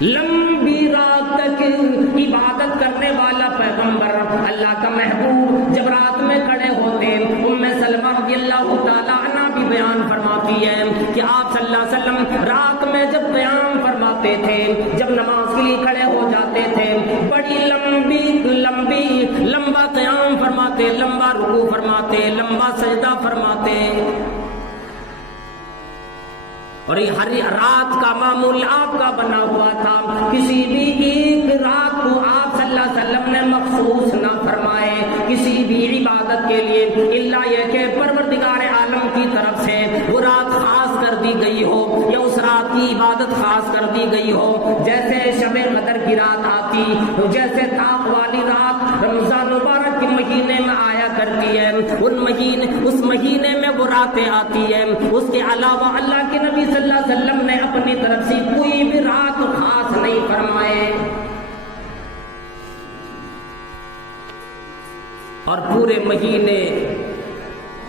لمبی رات تک عبادت کرنے والا پیغمبر اللہ کا محبوب جب رات میں کھڑے ہوتے، ام سلمہ رضی اللہ تعالی عنہ بھی بیان فرماتی ہے کہ آپ صلی اللہ علیہ وسلم رات میں جب قیام فرماتے تھے، جب نماز کے لیے کھڑے ہو جاتے تھے، بڑی لمبا قیام فرماتے، لمبا رکوع فرماتے، لمبا سجدہ فرماتے، اور یہ ہر رات کا معمول آپ کا بنا ہوا تھا، کسی بھی ایک رات کو آپ صلی اللہ علیہ وسلم نے مخصوص نہ فرمائے کسی بھی عبادت کے لیے، الا یہ کہ پروردگار عالم کی طرف سے وہ رات خاص کر دی گئی ہو یا اس رات کی عبادت خاص کر دی گئی ہو، جیسے شب قدر کی رات آتی، جیسے طاق والی رات رمضان مبارک کے مہینے میں آیا کرتی ہے، اس مہینے میں وہ راتیں آتی ہیں، اس کے علاوہ اللہ کے نبی صلی اللہ علیہ وسلم نے اپنی طرف سے کوئی بھی رات خاص نہیں فرمائے، اور پورے مہینے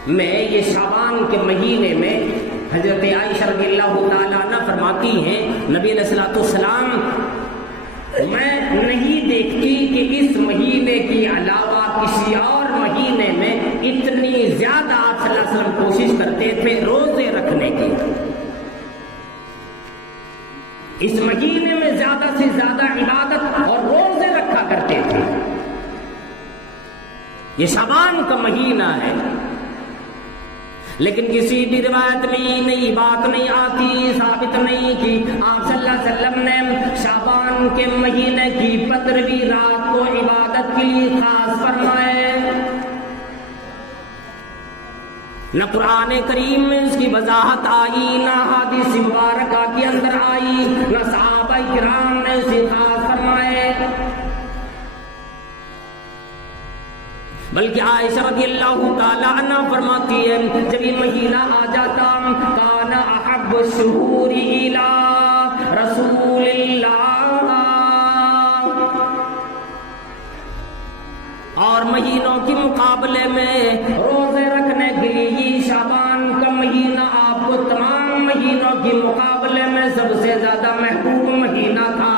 میں یہ شعبان کے مہینے میں حضرت عائشہ رضی اللہ تعالیٰ عنہ فرماتی ہیں نبی علیہ الصلوۃ والسلام میں نہیں دیکھتی کہ اس مہینے کے علاوہ کسی اور مہینے میں اتنی زیادہ آپ صلی اللہ علیہ وسلم کوشش کرتے تھے روزے رکھنے کی، اس مہینے میں زیادہ سے زیادہ عبادت اور روزے رکھا کرتے تھے۔ یہ شعبان کا مہینہ ہے، لیکن کسی بھی روایت میں نئی بات نہیں آتی، ثابت نہیں کہ آپ صلی اللہ علیہ وسلم نے شعبان کے مہینے کی 15ویں رات کو عبادت کے لیے خاص فرمائے، نہ قرآن کریم میں اس کی وضاحت آئی، نہ حدیث مبارکہ کے اندر آئی، نہ صحابہ کرام نے اسے خاص فرمائے، بلکہ عائشہ رضی اللہ تعالی عنہ فرماتی ہے جب یہ مہینہ آ جاتا، کان احب الشہور الی رسول اللہ، اور مہینوں کے مقابلے میں روزے رکھنے کے لیے شعبان کا مہینہ آپ کو تمام مہینوں کے مقابلے میں سب سے زیادہ محبوب مہینہ تھا،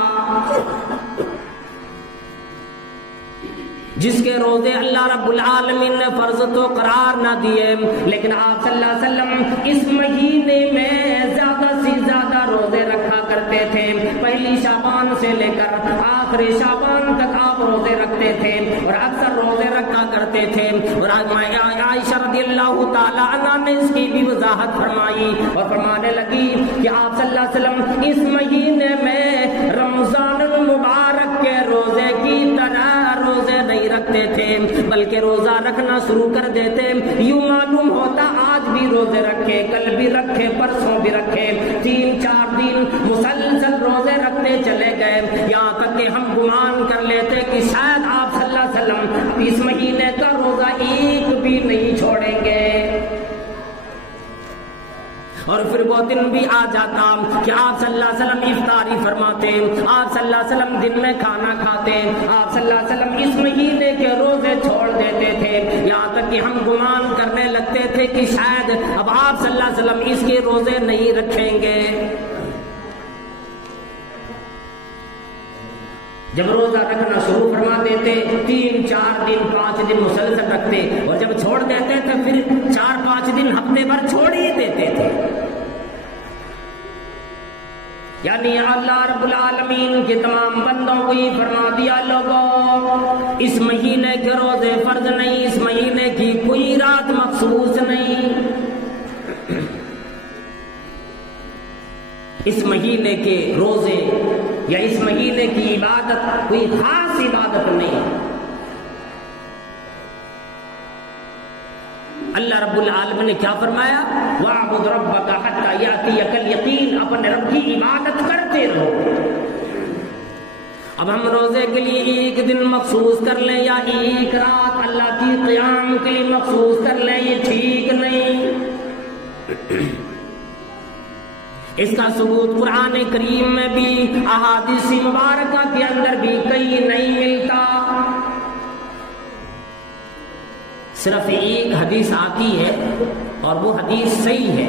جس کے روزے اللہ رب العالمین نے فرض تو قرار نہ دیے، لیکن آپ صلی اللہ علیہ وسلم اس مہینے میں زیادہ سے زیادہ روزے رکھا کرتے تھے، پہلی شعبان سے لے کر آخری شعبان تک آپ روزے رکھتے تھے اور اکثر روزے رکھا کرتے تھے، اور عائشہ رضی اللہ تعالی عنہ نے اس کی بھی وضاحت فرمائی اور فرمانے لگی کہ آپ صلی اللہ علیہ وسلم اس مہینے میں رمضان المبارک کے روزے کی طرح روزے نہیں رکھتے تھے، بلکہ روزہ رکھنا شروع کر دیتے، یوں معلوم ہوتا آج بھی روزے رکھے، کل بھی رکھے، پرسوں بھی رکھے، 3-4 دن مسلسل روزے رکھتے چلے گئے، یہاں تک کہ ہم گمان کر لیتے کہ شاید آپ صلی اللہ علیہ وسلم اس مہینے کا روزہ ایک بھی نہیں چھوڑیں گے، اور پھر وہ دن بھی آ جاتا کہ آپ صلی اللہ علیہ وسلم افطاری فرماتے، آپ صلی اللہ علیہ وسلم دن میں کھانا کھاتے، آپ صلی اللہ علیہ وسلم اس مہینے کے روزے چھوڑ دیتے تھے، یہاں تک کہ ہم گمان کرنے لگتے تھے کہ شاید اب آپ صلی اللہ علیہ وسلم اس کے روزے نہیں رکھیں گے۔ جب روزہ رکھنا شروع فرما دیتے 3-4 دن 5 دن مسلسل رکھتے، اور جب چھوڑ دیتے تھے پھر 4-5 دن ہفتے بھر چھوڑ ہی دیتے تھے، یعنی اللہ رب العالمین کے تمام بندوں کو یہ فرما دیا لوگوں اس مہینے کے روزے فرض نہیں، اس مہینے کی کوئی رات مخصوص نہیں، اس مہینے کے روزے یا اس مہینے کی عبادت کوئی خاص عبادت نہیں، اللہ رب العالمین نے کیا فرمایا، وَاعْبُدْ رَبَّكَ حَتَّى يَأْتِيَكَ الْيَقِينُ، اپنے رب کی عبادت کرتے رہو۔ اب ہم روزے کے لیے ایک دن مخصوص کر لیں یا ایک رات اللہ کی قیام کے لیے مخصوص کر لیں، یہ ٹھیک نہیں، اس کا ثبوت قرآن کریم میں بھی احادیث مبارکہ کے اندر بھی کہیں نہیں ملتا، صرف ایک حدیث آتی ہے اور وہ حدیث صحیح ہے،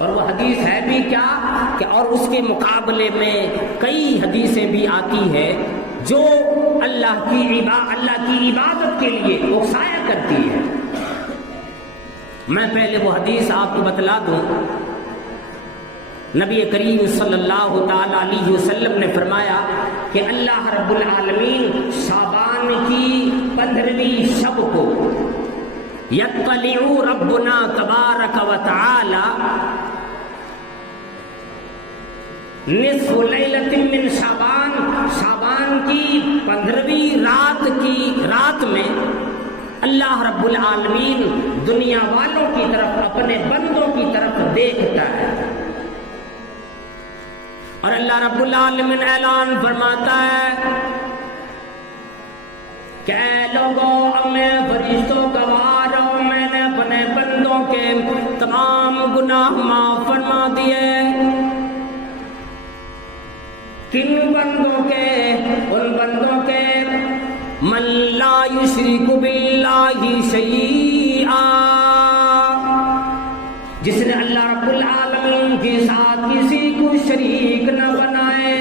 اور وہ حدیث ہے بھی کیا کہ اور اس کے مقابلے میں کئی حدیثیں بھی آتی ہیں جو اللہ کی عبادت کے لیے اکسایا کرتی ہے۔ میں پہلے وہ حدیث آپ کو بتلا دوں۔ نبی کریم صلی اللہ تعالی علیہ وسلم نے فرمایا کہ اللہ رب العالمین شعبان کی 15ویں شب کو یطلع ربنا تبارک و تعالی نصف لیلۃ من شعبان کی 15ویں رات میں اللہ رب العالمین دنیا والوں کی طرف اپنے بندوں کی طرف دیکھتا ہے اور اللہ رب العالمین اعلان فرماتا ہے کہ اے لوگوں اب میں فرشتوں گوار ہوں، میں نے اپنے بندوں کے تمام گناہ معاف فرما دیے۔ کن بندوں کے؟ ان بندوں کے من لا یشرک باللہ شیئا، جس نے اللہ رب العالمین کے ساتھ کسی کو شریک نہ بنائے،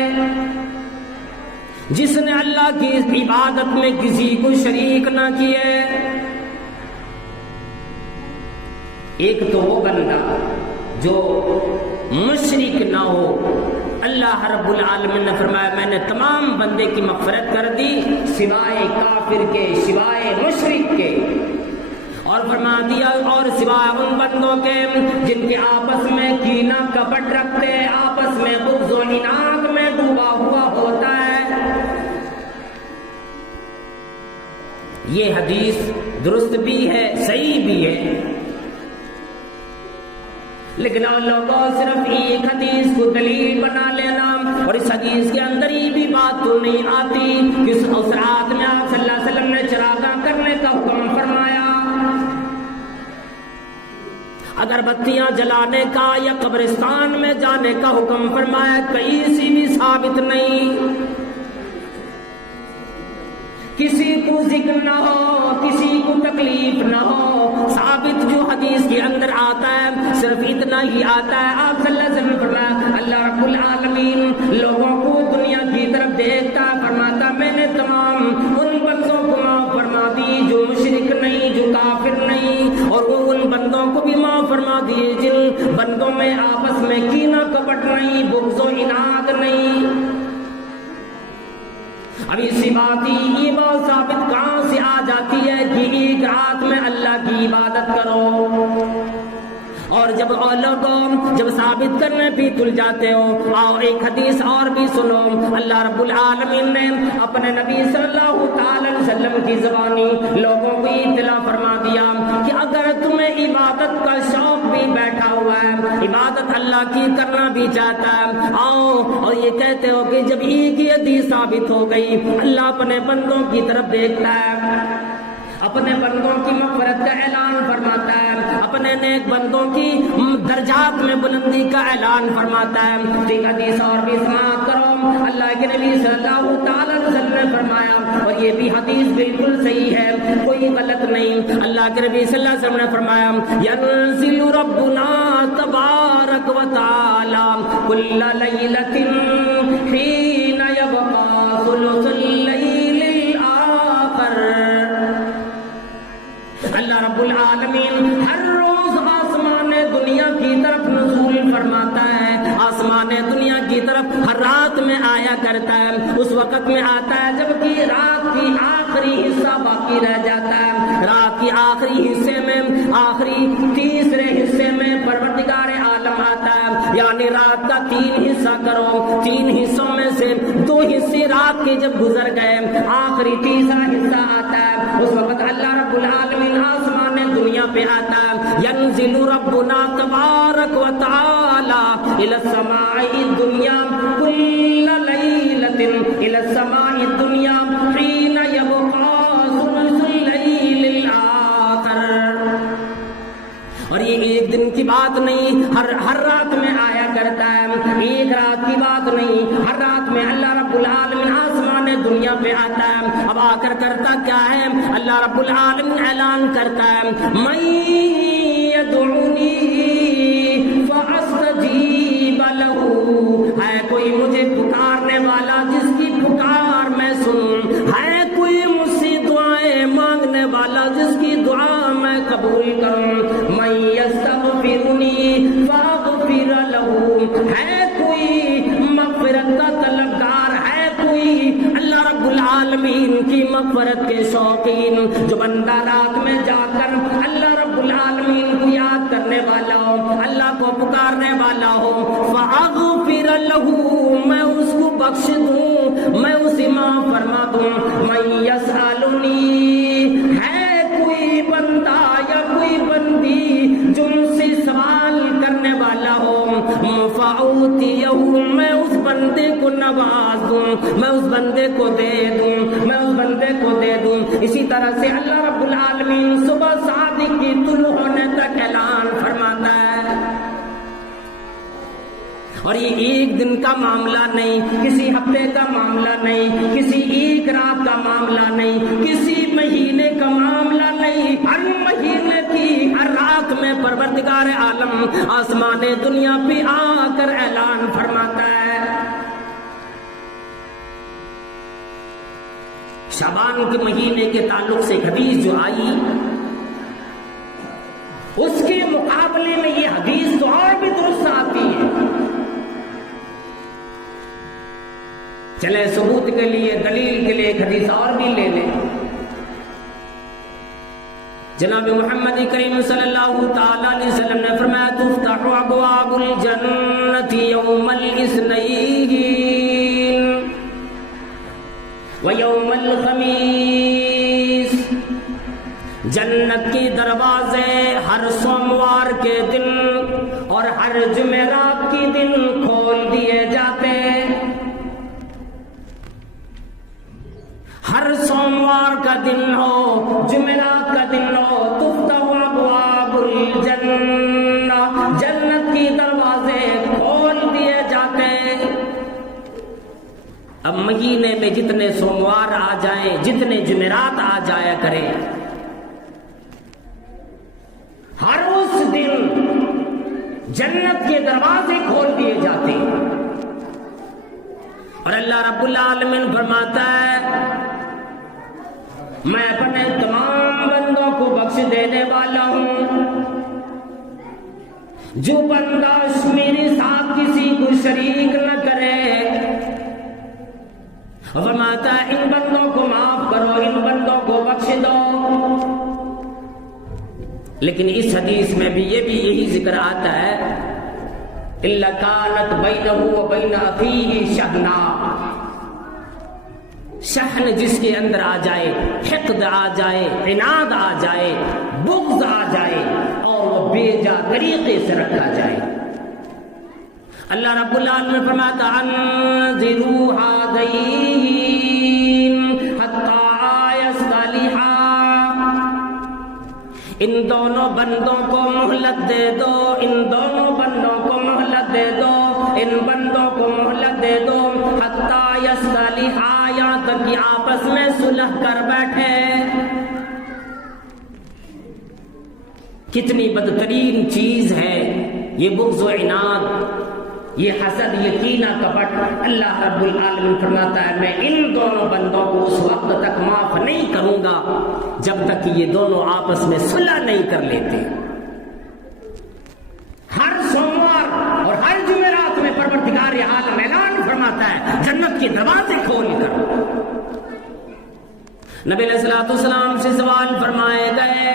جس نے اللہ کی عبادت میں کسی کو شریک نہ کیے۔ ایک تو وہ بندہ جو مشرک نہ ہو، اللہ رب العالمین نے فرمایا میں نے تمام بندے کی مغفرت کر دی سوائے کافر کے، سوائے مشرک کے، اور فرما دیا اور سوائے ان بندوں کے جن کے آپس میں کینہ کپٹ رکھتے، آپس میں بغض و عناد میں ڈوبا ہوا ہوتا ہے۔ یہ حدیث درست بھی ہے، صحیح بھی ہے، لیکن اور لوگوں صرف ایک حدیث کو دلیل بنا لینا اور اس حدیث کے اندر ہی بھی بات تو نہیں آتی کہ اس رات میں آپ صلی اللہ علیہ وسلم نے چراغاں کرنے کا حکم فرمایا، اگربتیاں جلانے کا یا قبرستان میں جانے کا حکم فرمایا، کہیں سے بھی ثابت نہیں۔ کسی کو ذکر نہ ہو، کسی کو تکلیف نہ ہو، ثابت جو حدیث کے اندر آتا ہے صرف اتنا ہی آتا ہے۔ آپ صلی اللہ علیہ وسلم فرمایا اللہ رب العالمین لوگوں کو دنیا کی طرف دیکھتا فرماتا میں نے تمام ان بندوں کو معاف فرما دی جو مشرک نہیں، جو کافر نہیں، اور وہ ان بندوں کو بھی معاف فرما دیے جن بندوں میں آپس میں کینہ کپٹ نہیں، بغض و عناد نہیں۔ اب اسی بات یہ بات ثابت کہاں سے آ جاتی ہے کہ ایک رات میں اللہ کی عبادت کرو، اور جب ثابت کرنے بھی تل جاتے ہو آؤ ایک حدیث اور بھی سنو۔ اللہ رب العالمین نے اپنے نبی صلی اللہ تعالی علیہ وسلم کی زبانی لوگوں کو اطلاع فرما دیا کہ اگر تمہیں عبادت کا شوق بھی بیٹھا ہوا ہے، عبادت اللہ کی کرنا بھی چاہتا ہے، آؤ اور یہ کہتے ہو کہ جب ایک ہی حدیث ثابت ہو گئی اللہ اپنے بندوں کی طرف دیکھتا ہے، اپنے بندوں کی مغفرت کا اعلان فرماتا ہے، اپنے نیک بندوں کی درجات میں بلندی کا اعلان فرماتا ہے۔ ایک حدیث اور بھی سماعت کرو، اللہ کے نبی صلی اللہ تعالی علیہ وسلم نے فرمایا اور یہ بھی حدیث بالکل صحیح ہے، کوئی غلط نہیں۔ اللہ کے نبی صلی اللہ علیہ وسلم نے فرمایا ينزل ربنا تبارک و تعالی کل لیلۃ حین یبقى ثلث اللیل الآخر۔ اللہ رب العالمین ہر روز آسمان دنیا کی طرف نزول فرماتا ہے، آسمان دنیا کی طرف ہر رات میں آیا کرتا ہے، اس وقت میں آتا ہے جبکہ رات کی آخری حصہ باقی رہ جاتا ہے۔ رات کی آخری حصے میں آخری تیسرے حصے میں پروردگار عالم آتا ہے، یعنی رات کا 3 حصہ کرو، 3 حصوں میں سے 2 حصے رات کے جب گزر گئے آخری تیسرا حصہ آتا ہے، اس وقت اللہ رب العالمین آسمان دنیا پہ آتا ہے۔ ینزل ربنا تبارک و تعالی الى السماء الدنیا کل لیلۃ الى السماء الدنیا حین یبقى ثلث اللیل الآخر۔ اور یہ ایک دن کی بات نہیں، ہر رات میں آیا کرتا ہے، ایک رات کی بات نہیں، ہر رات میں اللہ رب العالمین آسمان دنیا پہ آتا ہے۔ اب آ کر کرتا کیا ہے؟ اللہ رب العالمین اعلان کرتا ہے من یدعونی فأصدق لہو، ہے کوئی مغفرت کا طلبگار، ہے کوئی اللہ رب العالمین کی مغفرت کے شوقین، جو بندہ رات میں جا کر اللہ رب العالمین کو یاد کرنے والا ہو، اللہ کو پکارنے والا ہو، فَأَغْفِرَ لَهُ، میں اس کو بخش دوں، میں اسے معاف فرما دوں، مَن يَسْأَلُنِي، ہے کوئی بندہ یا کوئی بندی جو ان سے سوال کرنے والا ہو، فَأُعْطِيَهُ، میں اس بندے کو نواز دوں، میں اس بندے کو دے دوں، میں اس بندے کو دے دوں۔ اسی طرح سے اللہ رب العالمین صبح صادق کی طلوع ہونے تک اعلان فرماتا ہے، اور یہ ایک دن کا معاملہ نہیں، کسی ہفتے کا معاملہ نہیں، کسی ایک رات کا معاملہ نہیں، کسی مہینے کا معاملہ نہیں، ہر مہینے کی ہر رات میں پروردگار عالم آسمان دنیا پہ آ کر اعلان فرماتا ہے۔ شعبان کے مہینے کے تعلق سے حدیث جو آئی، اس کے مقابلے میں یہ حدیث تو اور بھی درست آتی ہے۔ چلے ثبوت کے لیے، دلیل کے لیے ایک حدیث اور بھی لے لیں۔ جناب محمد کریم صلی اللہ تعالی علیہ وسلم نے فرمایا تفتح ابواب الجنت یوم الاثنین ویوم الخمیس، جنت کے دروازے ہر سوموار کے دن اور ہر جمعرات کے دن کھول دیے جاتے ہیں۔ ہر سوموار کا دن ہو، جمعرات کا دن ہو، تفتح ابواب الجنہ، جنت کی دروازے کھول دیے جاتے ہیں۔ اب مہینے میں جتنے سوموار آ جائیں، جتنے جمعرات آ جایا کریں، ہر اس دن جنت کے دروازے کھول دیے جاتے ہیں، اور اللہ رب العالمین فرماتا ہے میں اپنے تمام بندوں کو بخش دینے والا ہوں، جو بندہ میرے ساتھ کسی کو شریک نہ کرے، فرماتا ہے ان بندوں کو معاف کرو، ان بندوں کو بخش دو۔ لیکن اس حدیث میں بھی یہی ذکر آتا ہے اِلَّا كَانَتْ بَيْنَهُ وَبَيْنَ أَخِيهِ شَحْنَةٌ، شحن جس کے اندر آ جائے، حقد آ جائے، عناد آ جائے، بغض آ جائے، اور وہ بے جا طریقے سے رکھا جائے۔ اللہ رب العالمین فرماتا انذروا هذین حتی یصطلحا، ان دونوں بندوں کو مہلت دے دو، ان دونوں بندوں کو مہلت دے دو، ان بندوں کو مہلت دے دو، حتی یصطلحا، یہاں تک کہ آپس میں صلح کر بیٹھے۔ کتنی بدترین چیز ہے یہ بغض و عناد، یہ حسد، یہ کینہ کپٹ۔ اللہ رب العالمین فرماتا ہے میں ان دونوں بندوں کو اس وقت تک معاف نہیں کروں گا جب تک کہ یہ دونوں آپس میں صلح نہیں کر لیتے۔ ہر سوموار اور ہر جمعرات میں پروردگار عالم اعلان فرماتا ہے جنت کے دروازے کھول کر۔ نبی علیہ الصلوۃ والسلام سے سوال فرمائے گئے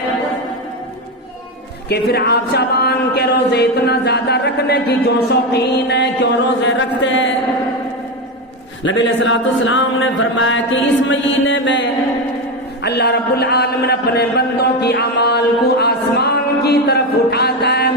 کہ پھر آپ شعبان کے روزے اتنا زیادہ رکھنے کی کیوں شوقین ہیں، کیوں روزے رکھتے ہیں؟ نبی علیہ الصلوۃ والسلام نے فرمایا کہ اس مہینے میں اللہ رب العالمین اپنے بندوں کی اعمال کو آسمان کی طرف اٹھاتا ہے،